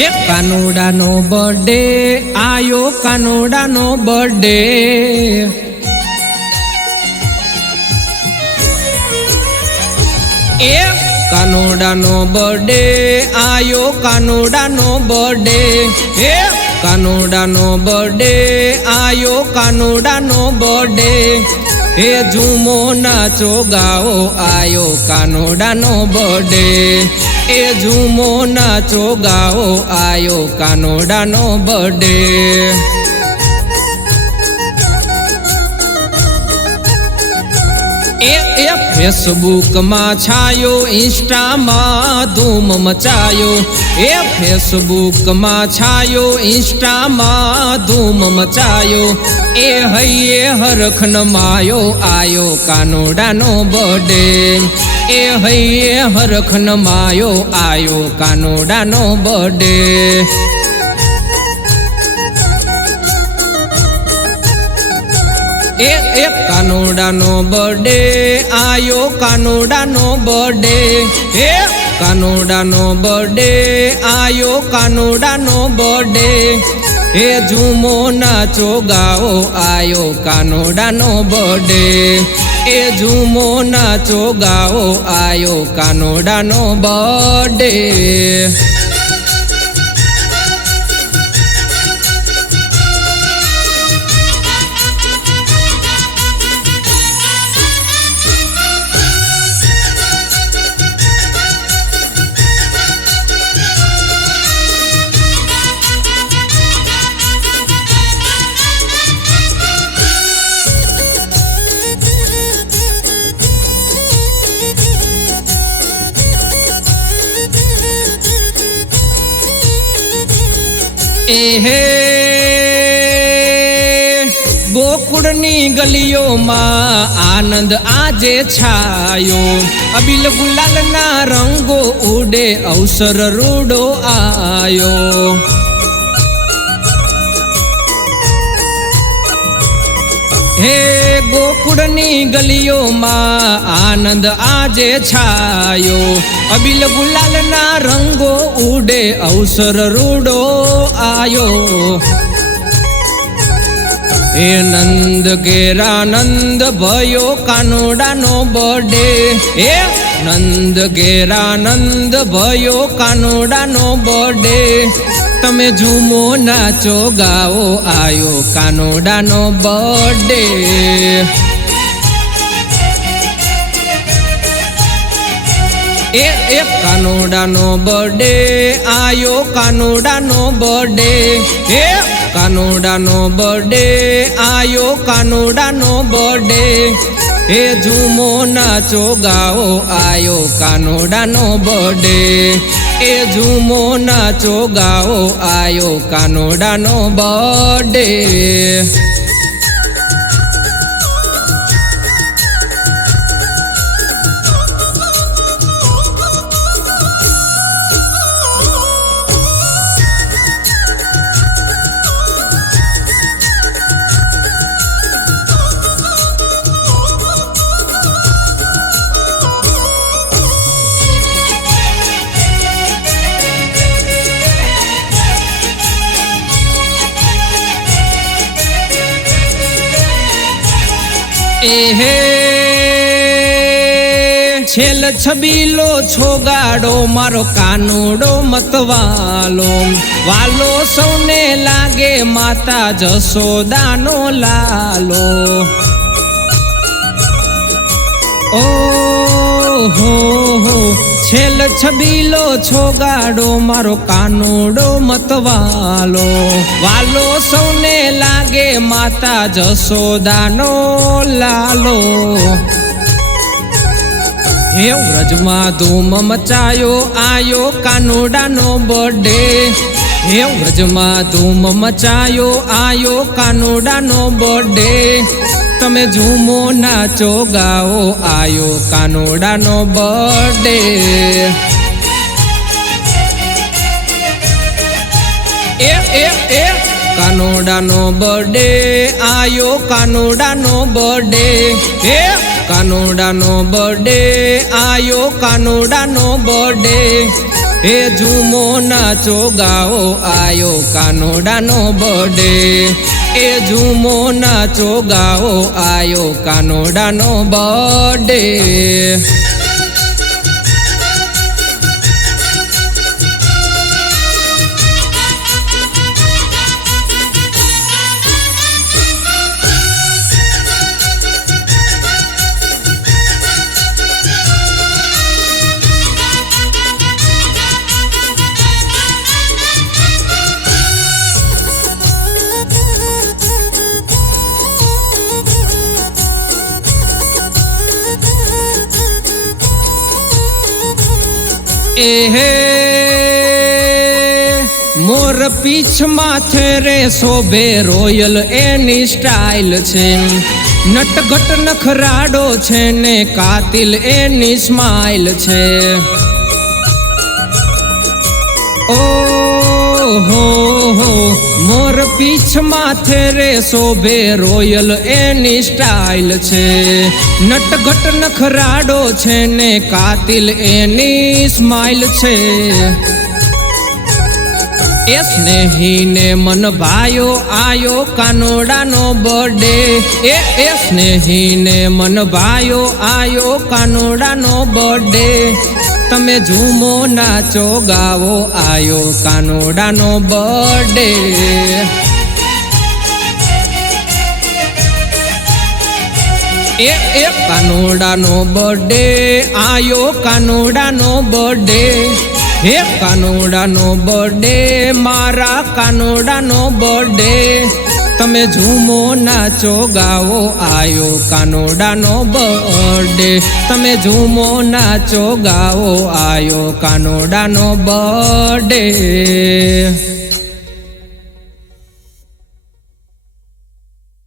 એ કાનુડાનો birthday આયો, કાનુડાનો birthday. એ કાનુડાનો birthday આયો, કાનુડાનો birthday. એ કાનુડાનો birthday આયો, કાનુડાનો બર્થડે. એ ઝૂમો નાચો ગાઓ આયો કાનુડાનો બર્થડે. એ ઝૂમો નાચો ગાઓ આયો કાનુડાનો બર્થડે. એ फेसबुक में छायो, इंस्टा में धूम मचायो. ए फेसबुक में छायो, इंस्टा में धूम मचायो. ए हइये हरखन मायो आयो कानुडानो बर्थडे. ए हइये हरखन मायो आयो कानुडानो बर्थडे. ए कानुडानो बर्थडे आयो, कानुडानो बर्थडे. ए कानुडानो बर्थडे आयो, कानुडानो बर्थडे. ए झूमो नाचो गाओ आयो कानुडानो बर्थडे. ए झूमो नाचो गाओ आयो कानुडानो बर्थडे. एहे गोकुळनी गलियों में आनंद आजे छायो. अबील गुलाल ना रंगो उड़े अवसर रूडो आयो. हे गोकुळनी गलियों में आनंद आजे छायो. अबील गुलाल ना रंगो उड़े अवसर रूडो आयो. हे नंद गेरा नंद भयो कानुडानो बर्थडे. हे नंद गेरा नंद भयो कानुडानो बर्थडे. तमे झूमो नाचो गाओ आयो कानुडानो बर्थडे. ए कानुडानो बर्थडे आयो, कानुडानो बर्थडे. ए कानुडानो बर्थडे आयो, कानुडानो बर्थडे. ए झूमो नाचो गाओ आयो कानुडानो बर्थडे. ए झूमो नाचो गाओ आयो कानुडानो बर्थडे. एहे छेल छबीलो छोगाड़ो मारो कानुडो मतवालो. वालो सौने लागे माता जसोदानो लालो. ओ हो छेल छबीलो छोगाड़ो मारो कानुडो मतवालो. वालो सौने लागे माता जसोदानो लालो. हे व्रजमा धूम मचायो आयो कानुडानो बर्थडे. हे व्रजमा धूम मचायो आयो कानुडानो बर्थडे. तमे झूमो नाचो गाओ आयो कानुडानो बर्थडे. ए कानुडानो बर्थडे आयो, कानुडानो बर्थडे. ए कानुडानो बर्थडे आयो, कानुडानो बर्थडे. એ ઝૂમો નાચો ગાઓ આયો કાનોડાનો બર્થડે એ ઝૂમો નાચો ગાઓ આયો કાનોડાનો બર્થડે एहे मोर पीछ माथे रे शोभे रोयल एनी स्टाइल छे नटघट नखराडो छे ने कातिल एनी स्माइल छे ओ हो मोर पीछ माथे रे शोभे रोयल एनी स्टाइल छे नटघट नखराडो छे ने कातिल एनी स्माइल छे ए स्नेही ने मन भायो आयो कानोडानो बर्थडे ए स्नेही ने मन भायो आयो कानोडानो बर्थडे तमे झूमो नाचो गावो आयो कानोडानो बर्थडे ए कानोडानो बर्थडे आयो कानोडानो बर्थडे हे कानोडानो बर्थडे मारा कानोडानो बर्थडे तमे झूमो नाचो गावो आयो कानोडानो बर्थडे तमे झूमो नाचो गावो आयो कानोडानो बर्थडे।